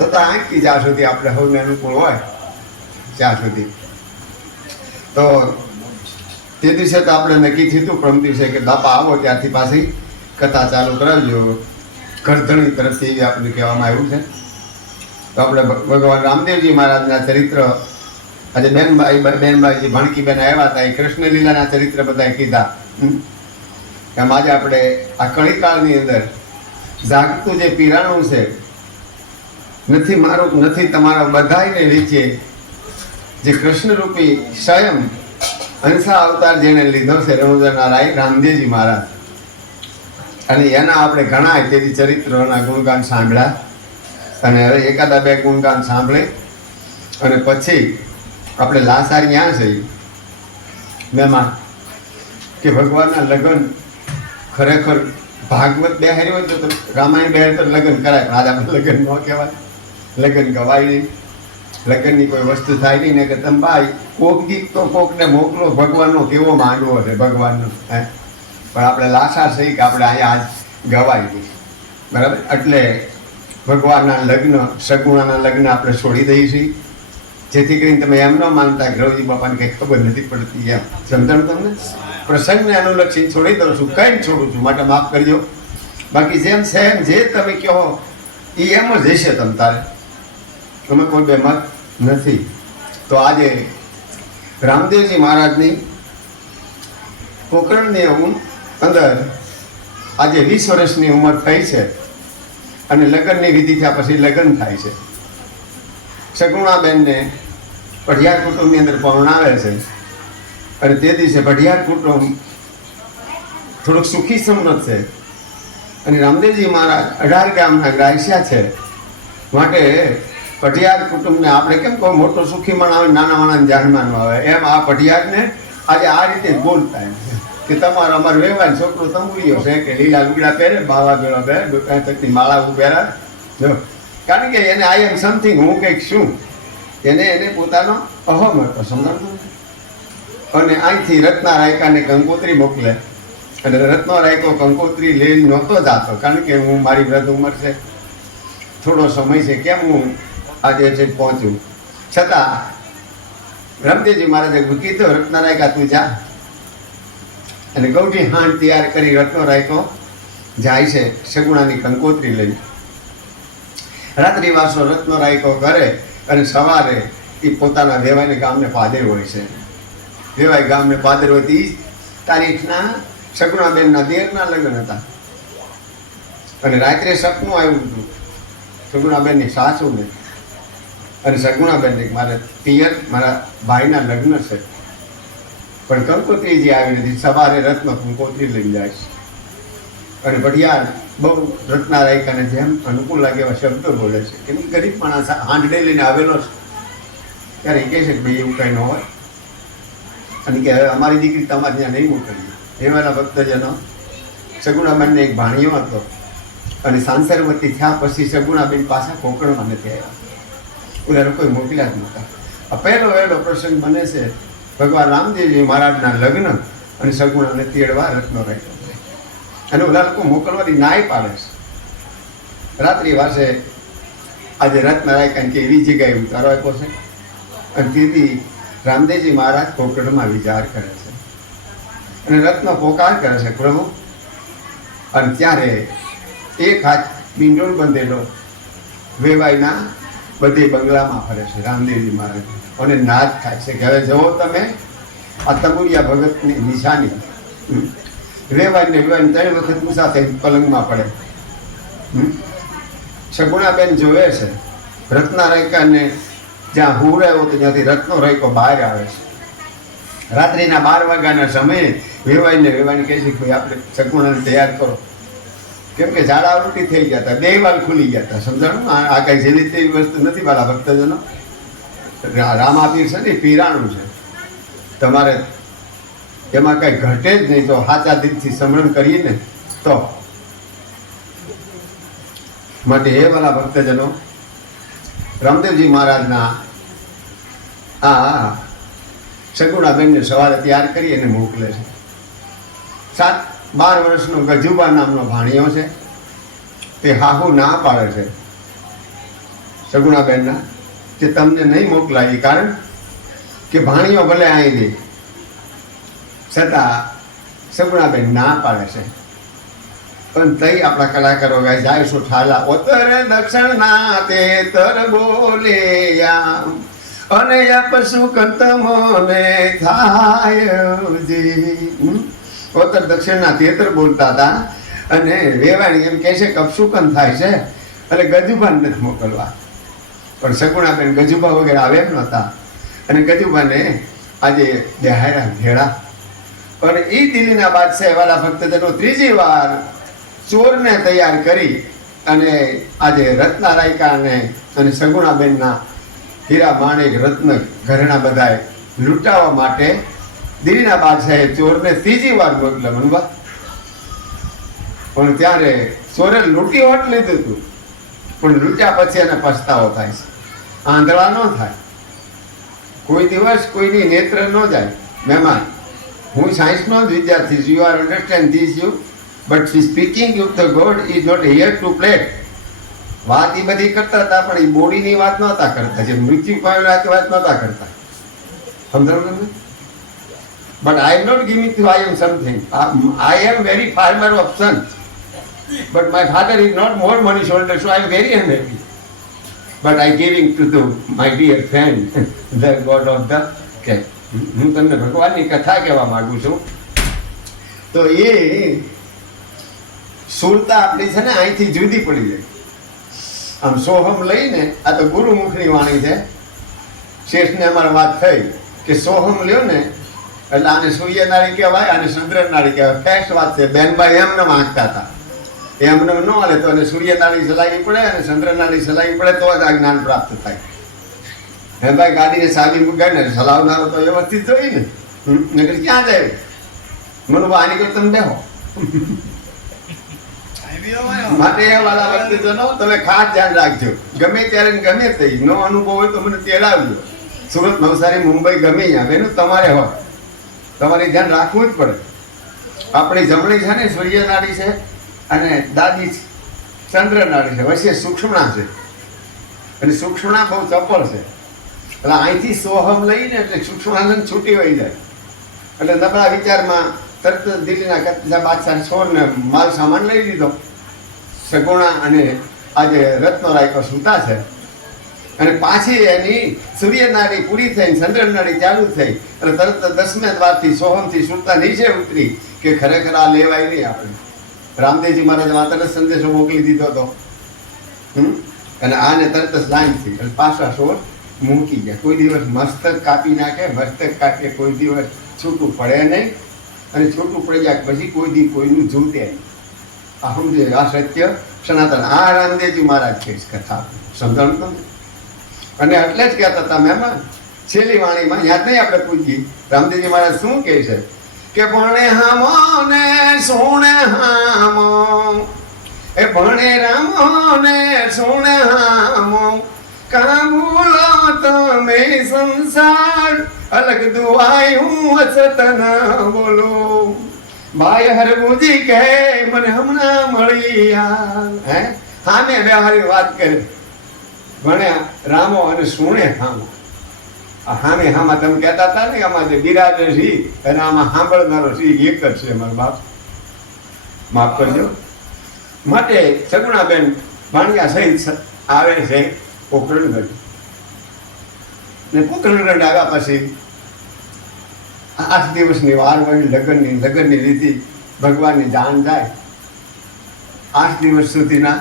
તથા આંકી જ્યાં સુધી આપણે સૌને અનુકૂળ હોય ત્યાં સુધી. તો તે દિવસે તો આપણે નક્કી થયું પ્રમ દિવસે કે બાપા આવો ત્યારથી પાછી કથા ચાલુ કરાવજો. કરધણી તરફથી એવી આપણને કહેવામાં આવ્યું છે. તો આપણે ભગવાન રામદેવજી મહારાજના ચરિત્ર, આજે બેનબાઈ બેનબાઈજી ભણકીબેન આવ્યા હતા, એ કૃષ્ણ લીલાના ચરિત્ર બધા કીધા. એમ આજે આપણે આ કળીકાળની અંદર જાગતું જે પીરાણું છે નથી મારું, નથી તમારા બધાને નીચે જે કૃષ્ણરૂપી સ્વયં હંસા અવતાર જેને લીધો છે રણુદરના રાય રામદેવજી મહારાજ. અને એના આપણે ઘણા તેથી ચરિત્રોના ગુણગાન સાંભળ્યા. અને હવે એકાદા બે ગુણગાન સાંભળે. અને પછી આપણે લાસાર ક્યાં જઈએ. મહેમાન કે ભગવાનના લગ્ન ખરેખર ભાગવત બેહારી હોય તો રામાયણ બેહારી તો લગ્ન કરાય. પણ લગ્ન ન કહેવાય લગ્ન ગવાય નહીં. લગ્નની કોઈ વસ્તુ થાય નહીં ને કે તમે ભાઈ કોક ગીત તો કોકને મોકલો, ભગવાનનો કેવો માંડવો છે, ભગવાનનો, હે? પણ આપણે લાશા છે કે આપણે અહીંયા આજ ગવાય નહીં. બરાબર? એટલે ભગવાનના લગ્ન સગુણાના લગ્ન આપણે છોડી છીએ. જેથી કરીને તમે એમ ન માનતા ગ્રવજી બાપાને કંઈ ખબર નથી પડતી એમ. સમજણ તમને? પ્રસંગને અનુલક્ષી છોડી દઉં છું, કંઈ છોડું છું, માટે માફ કરજો. બાકી જેમ છે એમ જે તમે કહો એ એમ જ હશે તમ તારે. અમે કોઈ બેમત નથી. તો આજે રામદેવજી મહારાજની કોકરણની અંદર આજે વીસ વર્ષની ઉંમર થઈ છે અને લગ્નની વિધિ થયા પછી લગ્ન થાય છે. સગુણાબેનને પઢિયાર કુટુંબની અંદર પરણાવે છે અને તે દિવસે પઢિયાર કુટુંબ થોડુંક સુખી સંમત છે અને રામદેવજી મહારાજ અઢાર ગામના ગ્રાહ્યા છે. માટે પઢિયાર કુટુંબને આપણે કેમ કહો, મોટો સુખી મણ આવે, નાના માણસ ધ્યાનમાં ન આવે? એમ આ પઢિયારને આજે આ રીતે બોલતા એમ. કે તમારો અમારો વ્યવહાર, છોકરો તંબુરીઓ છે કે લીલા લુગડા પહેરે બાવા ગળો પહેરે, દુકાન તકની માળા પહેરા જો. કારણ કે એને આઈ એમ સમથિંગ હું કંઈક શું એને એને પોતાનો અહમ હતો સમજાતું અને અહીંથી રત્ના રાયકાને કંકોત્રી મોકલે. અને રત્નો રાયકો કંકોત્રી લઈને નહોતો જાતો, કારણ કે હું મારી વૃદ્ધ ઉંમર છે. થોડો સમય છે, કેમ હું આજે છે, પહોંચ્યું. છતાં રમદેવજી મહારાજે કીધું રત્ન રાખ્યા તું જા. અને ગૌઠી હાંડ તૈયાર કરી રત્નો રાયકો જાય છે સગુણાની કંકોત્રી લઈ રાત્રિ વાસો રત્નો રાયકો કરે અને સવારે એ પોતાના વેવાઈને ગામને પાદર હોય છે. વેવાઈ ગામને પાદર હોય તે તારીખના સગુણાબેનના દેરના લગ્ન હતા. અને રાત્રે સપનું આવ્યું હતું. સગુણાબેનની સાસુને અને સગુણાબેનને મારે પિયર, મારા ભાઈના લગ્ન છે. પણ કંકોત્રીજી આવી નથી. સવારે રત્ન કંકોત્રી લઈ જાય છે અને ભડિયાર બહુ રત્ના અને જેમ અનુકૂળ લાગે એવા શબ્દો બોલે છે. કેમ ગરીબ માણસ હાંડડે લઈને આવેલો છે. ત્યારે એ કહે છે કે ભાઈ, એવું કંઈ ન હોય. અને કે, હવે અમારી દીકરી તમારે ત્યાં નહીં મોકલીએ. એવાના ભક્તજનો, સગુણાબેનને એક ભાણિયો હતો. અને સાંસરવતી થયા પછી સગુણાબેન પાછા કોકણમાં નથી આવ્યા. ઓલા કોઈ મોકલ્યા જ નહોતા આ પહેલો વહેલો પ્રસંગ બને છે, ભગવાન રામદેવજી મહારાજના લગ્ન અને સગુણાને તેડવા રત્નો રાખ્યો અને ઓલા લોકો મોકલવાની નાય પાડે છે. રાત્રિ વાસે આજે રત્ન કે એવી જગ્યાએ ઉતારો આપ્યો છે. અને તેથી રામદેવજી મહારાજ કોકણમાં વિચાર કરે છે. અને રત્ન પોકાર કરે છે પ્રભુ. અને ત્યારે એક હાથ બિંડોળ બંધેલો વેવાઈના બધી બંગલામાં ફરે છે રામદેવજી મહારાજ અને નાદ ખાય છે. ઘરે જવો તમે, આ તમુરિયા ભગતની નિશાની. રેવાય ને રેવાય ત્રણ વખત પૂછા થઈ પલંગમાં પડે. હમ. સગુણાબેન જોવે છે, રત્ના રાયકાને જ્યાં હું રહ્યો તો ત્યાંથી રત્નો રાયકો બહાર આવે છે. રાત્રિના બાર વાગ્યાના સમયે વેવાઈને રેવાની કહે છે કે આપણે શગુણાને તૈયાર કરો. કેમ કે ઝાડા ઉલટી થઈ ગયા હતા, બે વાર ખુલી ગયા હતા, સમજાણું? આ કઈ જેવી તેવી વસ્તુ નથી મારા ભક્તજનો. રામાપીર છે ને પીરાણું છે. તમારે એમાં કઈ ઘટે જ નહીં, તો સાચા દિલથી સ્મરણ કરીએ ને, તો. માટે એ વાલા ભક્તજનો, રામદેવજી મહારાજના આ સગુણાબેનને સવારે તૈયાર કરી અને મોકલે છે. સાત બાર વર્ષનો ગજુબા નામનો ભાણિયો છે. તે હાહુ ના પાડે છે. સગુણાબેનના કે તમને નહીં મોકલાવી કારણ કે ભાણિયો ભલે આવી દે છતાં સગુણાબેન ના પાડે છે. પણ તઈ આપણા કલાકારો ગાય જાય શું ઠાલા ઉત્તર દક્ષિણ ના તે તર બોલે અને પશુ કંત મને થાય જી. હમ? દક્ષિણના તેતર બોલતા હતા. અને વેવાણી એમ કહે છે કે અપશુકન થાય છે. એટલે ગજુભાન નથી મોકલવા. પણ સગુણાબેન ગજુભા વગેરે આવે એમ નહોતા. અને ગજુભાને આજે બેહારા ભેળા. પણ એ દિલ્હીના બાદશાહ વાલા ભક્તજનો ત્રીજી વાર ચોરને તૈયાર કરી અને આજે રત્ના રાયકાને અને અને સગુણાબેનના હીરા માણેક રત્ન ઘરેણા બધાએ લૂંટાવા માટે દિલ્હીના બાદશાહે ચોરને ત્રીજી વાર મનવા. પણ ત્યારે ચોરે લૂંટી હોટ લીધું હતું. પણ લૂંટ્યા પછી એને પછતાવો થાય છે. આંધળા ન થાય. કોઈ દિવસ કોઈની નેત્ર ન જાય. મહેમાન, હું સાયન્સનો જ વિદ્યાર્થી છું. You are understand this you but speaking you the God is not here to play વાત એ બધી કરતા હતા, પણ એ બોડીની વાત નહોતા કરતા. જે મૃત્યુ પામેલા વાત નહોતા કરતા. સમજાવ તમે but I not not to I I am something I am very farmer of son. But my father is not more money shoulder, so I am very unhappy. But I giving to the my dear friend the God of the કે હું તમને ભગવાનની કથા કહેવા માંગુ છું. તો એ સુરતા આપણી છે ને અહીંથી જુદી પડી જાય. આમ સોહમ લઈને આ તો ગુરુમુખની વાણી છે. શેષને અમારે વાત થઈ કે સોહમ લ્યો ને એટલે આને સૂર્યનાળી કહેવાય અને ચંદ્રનાળી કહેવાય. ફેક્ટ વાત છે. બેનભાઈ એમને વાંચતા હતા. એમને ન હાલે તો એને સૂર્યનાળી ચલાવવી પડે અને ચંદ્રનાળી ચલાવવી પડે તો જ આ જ્ઞાન પ્રાપ્ત થાય. હે ભાઈ ગાડીને સાબી મૂકાય ને ચલાવનારો તો વ્યવસ્થિત જોઈએ ને. નકર ક્યાં જાય? મને આની કરતા તમે બેહો. માટે વાલા ભક્તજનો તમે ખાસ ધ્યાન રાખજો. ગમે ત્યારે ગમે તે. નો અનુભવ હોય તો મને તેડાવજો. સુરત નવસારી, મુંબઈ ગમે ત્યાં. એનું તમારે હોય. તમારે ધ્યાન રાખવું જ પડે. આપણી જમણી છે ને સૂર્યનાળી છે અને દાદી ચંદ્રનાળી છે. વચ્ચે સૂક્ષ્મણા છે. અને સૂક્ષ્મણા બહુ ચપળ છે. એટલે અહીંથી સોહમ લઈને એટલે સૂક્ષ્મણાનંદ છૂટી વહી જાય. એટલે નબળા વિચારમાં તરત દિલ્હીના કચ્છા બાદશાહ છોડને માલ સામાન લઈ લીધો. સગુણા અને આજે રત્નો રાયકો સૂતા છે. અને પાછી એની સૂર્યનાળી પૂરી થઈ ચંદ્રનાળી ચાલુ થઈ. અને તરત દસમે દ્વારથી સોહમથી સુરતા નીચે ઉતરી કે ખરેખર આ લેવાય નહીં આપણે. રામદેવજી મહારાજ માતાને સંદેશો મોકલી દીધો હતો? અને આને તરત જ લાઈનથી એટલે પાછા સોર મૂકી ગયા. કોઈ દિવસ મસ્તક કાપી નાખે, મસ્તક કાપે, કોઈ દિવસ છૂટું પડે નહીં. અને છૂટું પડી જાય પછી કોઈ દી કોઈનું જૂતે નહીં. આ સમજે, આ સત્ય સનાતન. આ રામદેવજી મહારાજ છે કથા. સમજણ તમને? અને એટલે જ કહેતા હતા મહેમાન છેલ્લી વાણીમાં યાદ નહીં આપણે પૂછીએ. રામદેવજી મહારાજ શું કહે છે? કે ભણે હામો ને સોણે હામો. એ ભણે રામો ને સોણે હામો. કાબુલો તમે સંસાર, અલગ દુઆયું ના બોલો. ભાઈ હરબુજી કહે, મને હમણાં મળી હે? હા મેં વ્યવહારિક વાત કરી. ભણ્યા રામો અને સુણે હામો. આ હામે હામા તમે કહેતા હતા ને આમાં જે બિરાજે સી અને આમાં સાંભળનારો સી એક જ છે અમારો બાપ. માફ કરજો. માટે સગુણાબેન ભાણિયા સહિત આવે છે પોકરણગઢ ને પોકરણગઢ આવ્યા પછી આઠ દિવસની વાર હોય લગ્નની લગ્નની લીધી, ભગવાનની જાણ જાય. આઠ દિવસ સુધીના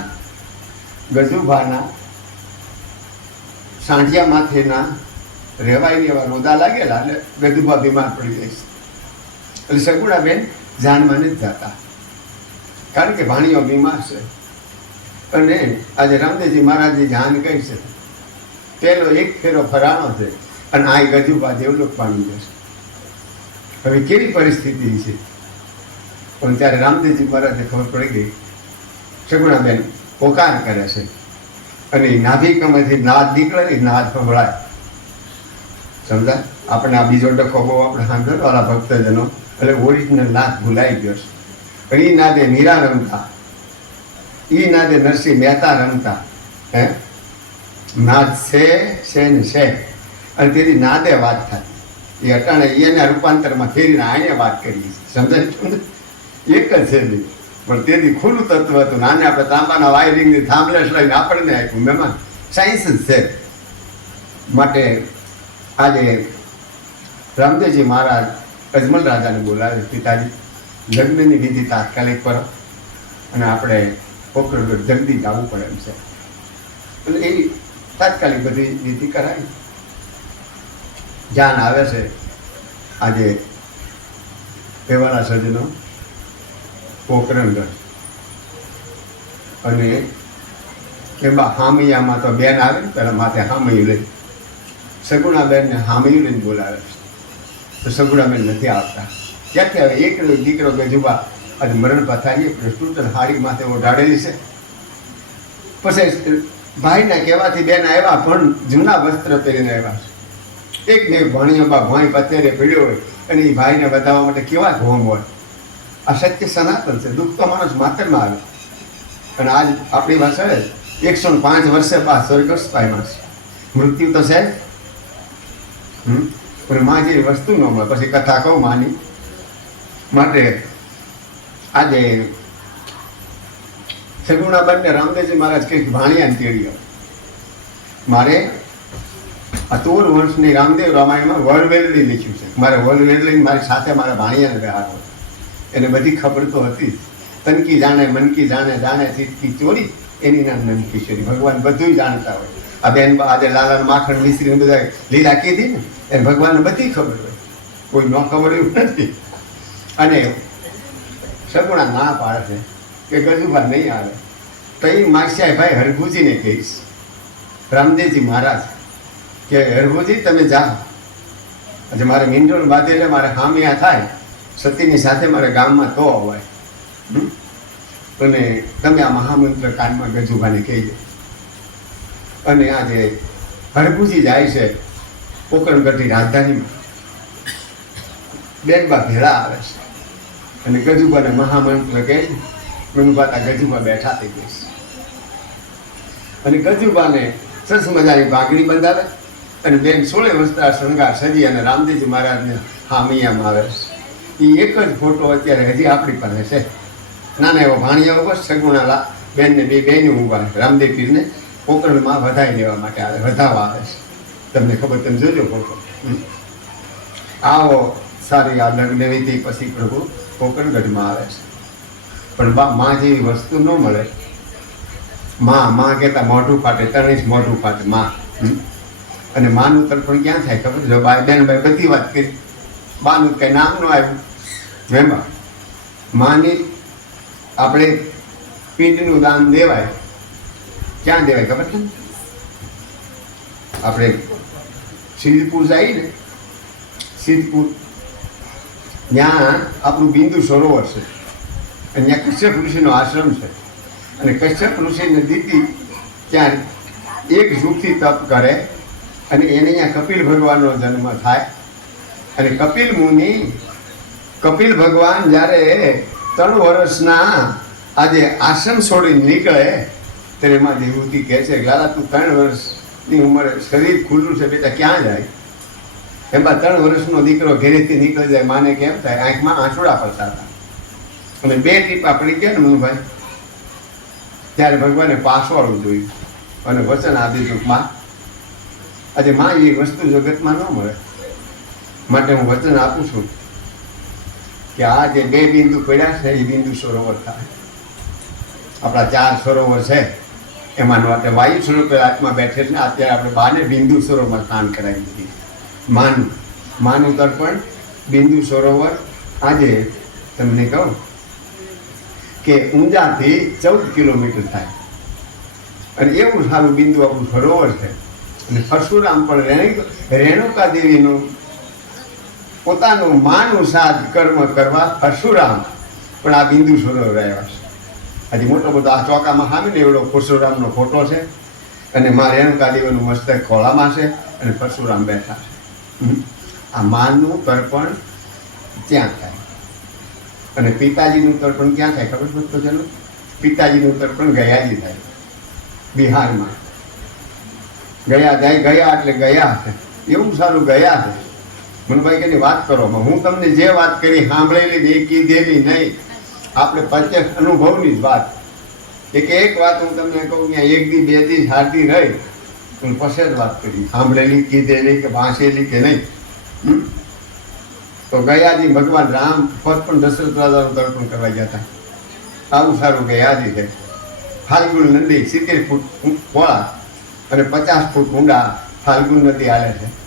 ગજુભાના સાંઢિયા માથેના રહેવાય એવા રોદા લાગેલા એટલે ગજુભા બીમાર પડી જાય છે. એટલે સગુણાબેન જાનમાં નથી જતા. કારણ કે ભાણીઓ બીમાર છે. અને આજે રામદેવજી મહારાજની જાન કહી છે. પેલો એક ફેરો ફરાણો છે અને આ ગજુભા દેવલોક પામી જશે હવે કેવી પરિસ્થિતિ છે? પણ ત્યારે રામદેવજી મહારાજને ખબર પડી ગઈ. સગુણાબેન પોકાર કરે છે. અને નાભિકમાંથી નાદ નીકળે ને નાદ સંભળાય. સમજા આપણે આ બીજો ડખો બહુ આપણે સાંભળવાળા ભક્તજનો. એટલે ઓરિજિનલ નાદ ભૂલાઈ ગયો છે. પણ એ નાદે મીરા રમતા. એ નાદે નરસિંહ મહેતા રમતા. હે? નાદ છે છે ને છે. અને તેથી નાદે વાત થાય. એ અટાણે એના રૂપાંતરમાં ફેરીને આને વાત કરીએ છીએ. સમજાય? એક જ છે નહીં પણ તેથી ખુલ્લું તત્વ હતું નાને આપણે તાંબાના વાયરિંગની થાંભલેસ લઈને આપણને આપ્યું. મહેમાન સાયન્સ જ છે માટે આજે રામદેવજી મહારાજ અજમલ રાજાને બોલાવે પિતાજી, લગ્નની વિધિ તાત્કાલિક કરો અને આપણે પોખરગઢ જલ્દી જવું પડે એમ છે. એટલે એ તાત્કાલિક બધી વિધિ કરાવી. જાન આવે છે આજે પેવાના સર્જનો પોકરણગઢ અને એમાં હામૈયામાં તો બેન આવે ને, પેલા માથે હામૈયું લઈ. સગુણા બેનને હામૈયું લઈને બોલાવે છે. તો સગુણા બેન નથી આવતા. ક્યાંથી આવે? એક દીકરો ગજુબા આજે મરણ પથારીએ પ્રસ્તુત હારી માથે ઓઢાડેલી છે. પછી ભાઈના કહેવાથી બેન આવ્યા, પણ જૂના વસ્ત્ર પહેરીને આવ્યા છે. એક ને ભણીઓમાં ભાઈ પત્યારે પીડ્યો હોય, અને એ ભાઈને બતાવવા માટે કેવા ઘોમ હોય. આ સત્ય સનાતન છે. દુઃખ તો માણસ માત્રમાં આવે. અને આજ આપણી પાસે એકસો પાંચ વર્ષે બાદ સ્વર્ગસ્થ પામ્યા છે. મૃત્યુ તો છે પણ માં જે વસ્તુ ન મળે. પછી કથા કહું માની. માટે આજે સગુણાબાઈને રામદેવજી મહારાજ કંઈક ભાણિયાને તેડ્યો મારે આ તોર વંશની રામદેવ રામાયણમાં વરવેલડી લખ્યું છે. મારે વરવેલડી મારી સાથે મારા ભાણિયાને બેહાડો એને બધી ખબર તો હતી જ. તનકી જાણે મનકી જાણે જાણે ચીટકી ચોરી એની નામ નનકી ચોરી ભગવાન બધું જાણતા હોય. આ બેન આજે લાલા માખણ મિશ્રી બધા લીલા કીધી ને, એને ભગવાનને બધી ખબર હોય. કોઈ ન ખબર એવું નથી. અને સગુણા ના પાડે છે કે ગજુભા નહીં આવે. તો એ માસિયા ભાઈ હરભુજીને કહીશ. રામદેવજી મહારાજ, કે હરભુજી તમે જાઓ. આજે મારે મીંડોળ બાંધેલે, મારે હામિયા થાય. સતીની સાથે મારે ગામમાં તો અવાય અને તમે આ મહામંત્ર કાનમાં ગજુભાને કહેજો. અને આજે હરભુજી જાય છે કોકણગઢની રાજધાનીમાં. બેગમાં ભેળા આવે છે. અને ગજુબાને મહામંત્ર કહે મનુભાતા ગજુબા બેઠા થઈ ગઈ અને ગજુબાને સરસ મજાની બાંગડી બંધાવે અને બેન સોળે વસ્તા શણગાર સજી અને રામદેવજી મહારાજને હામિયામાં આવે છે. એ એક જ ફોટો અત્યારે હજી આપણી પાસે છે. નાના એવો ભાણિયા ઉપર સગુણા લા બેનને બે બેન છે. રામદેવ પીરને પોકરણમાં વધાઈ લેવા માટે આવે, વધાવવા આવે છે. તમને ખબર તમે જોજો ફોટો. આવો સારી આ લગ્ન વિધિ પછી પ્રભુ કોકણગઢમાં આવે છે. પણ બા, માં જેવી વસ્તુ ન મળે. માં માં કહેતા મોઢું ફાટે ત્રણેય મોઢું ફાટે, માં. અને માનું તર્પણ ક્યાં થાય ખબર? જો બાય બેન, ભાઈ બધી વાત કરી. બાનું કંઈ નામ ન આવ્યું. એમાં માની આપણે પિંડનું દાન દેવાય. ક્યાં દેવાય ખબર છે? આપણે સિદ્ધપુર જઈએ ને સિદ્ધપુર. ત્યાં આપણું બિંદુ સરોવર છે. અને ત્યાં કશ્યપ ઋષિનો આશ્રમ છે. અને કશ્યપ ઋષિની દીકરી ત્યાં એક ઝૂકથી તપ કરે અને એને અહીંયા કપિલ ભગવાનનો જન્મ થાય. અને કપિલ મુનિ કપિલ ભગવાન જ્યારે ત્રણ વર્ષના આજે આશ્રમ છોડીને નીકળે, ત્યારે એમાં દેવૂતિ કહે છે, લાલા, તું ત્રણ વર્ષની ઉંમરે શરીર ખુલ્લું છે, બેટા, ક્યાં જાય? એમાં ત્રણ વર્ષનો દીકરો ઘેરેથી નીકળી જાય, માને કેમ થાય, આંખમાં આંચોડા પડતા હતા. અને બે ટીપા પડી ગયા ને મનુભાઈ, ત્યારે ભગવાને પાસવાળું જોયું અને વચન આપી દીધું આજે માં એ વસ્તુ જગતમાં ન મળે. માટે હું વચન આપું છું. કે આ જે બે બિંદુ પડ્યા છે, એ બિંદુ સરોવર થાય. આપણા ચાર સરોવર છે, એમાં માટે વાયુ સ્વરૂપે આત્મા બેઠે છે, અત્યારે આપણે બાને બિંદુ સરોવરમાં સ્નાન કરાવી દીધી માનું માનું તર્પણ, બિંદુ સરોવર. આજે તમને કહું કે ઊંઝાથી ચૌદ કિલોમીટર થાય. અને એવું સારું બિંદુ આપણું સરોવર છે. અને પરશુરામ પણ રેણુકા દેવીનું પોતાનું માનું સાધ કર્મ કરવા પરશુરામ. પણ આ બિંદુ સરોવર રહ્યા છે. આજે મોટો બધો આ ચોકામાં સામે એવડો પરશુરામનો ફોટો છે. અને મા રેણુકા દેવીનું મસ્તક ખોળામાં છે અને પરશુરામ બેઠા છે. આ માનું તર્પણ ત્યાં થાય? અને પિતાજીનું તર્પણ ક્યાં થાય? ખબર પડતો ભક્તજનો પિતાજીનું તર્પણ ગયાજી થાય. બિહારમાં. ગયા જાય, ગયા એટલે ગયા. છે એવું સારું ગયા છે. મનભાઈ કે વાત કરો. હું તમને જે વાત કરી સાંભળેલી એ કીધેલી નહીં. આપણે પ્રત્યક્ષ અનુભવની જ વાત. એક એક વાત હું તમને કહું કે એક દી, બે દી સારતી રહી, પણ પછી જ વાત કરી. સાંભળેલી, કીધેલી કે વાંચેલી કે નહીં? તો ગયાજી ભગવાન રામ ખુદ પણ દશરથ રાજાનું તર્પણ કરવા ગયા હતા. આવું સારું ગયાજી છે. ફાલ્ગુન નદી સિત્તેર ફૂટ પહોળા અને પચાસ ફૂટ ઊંડા ફાલ્ગુન નદી હાલે છે.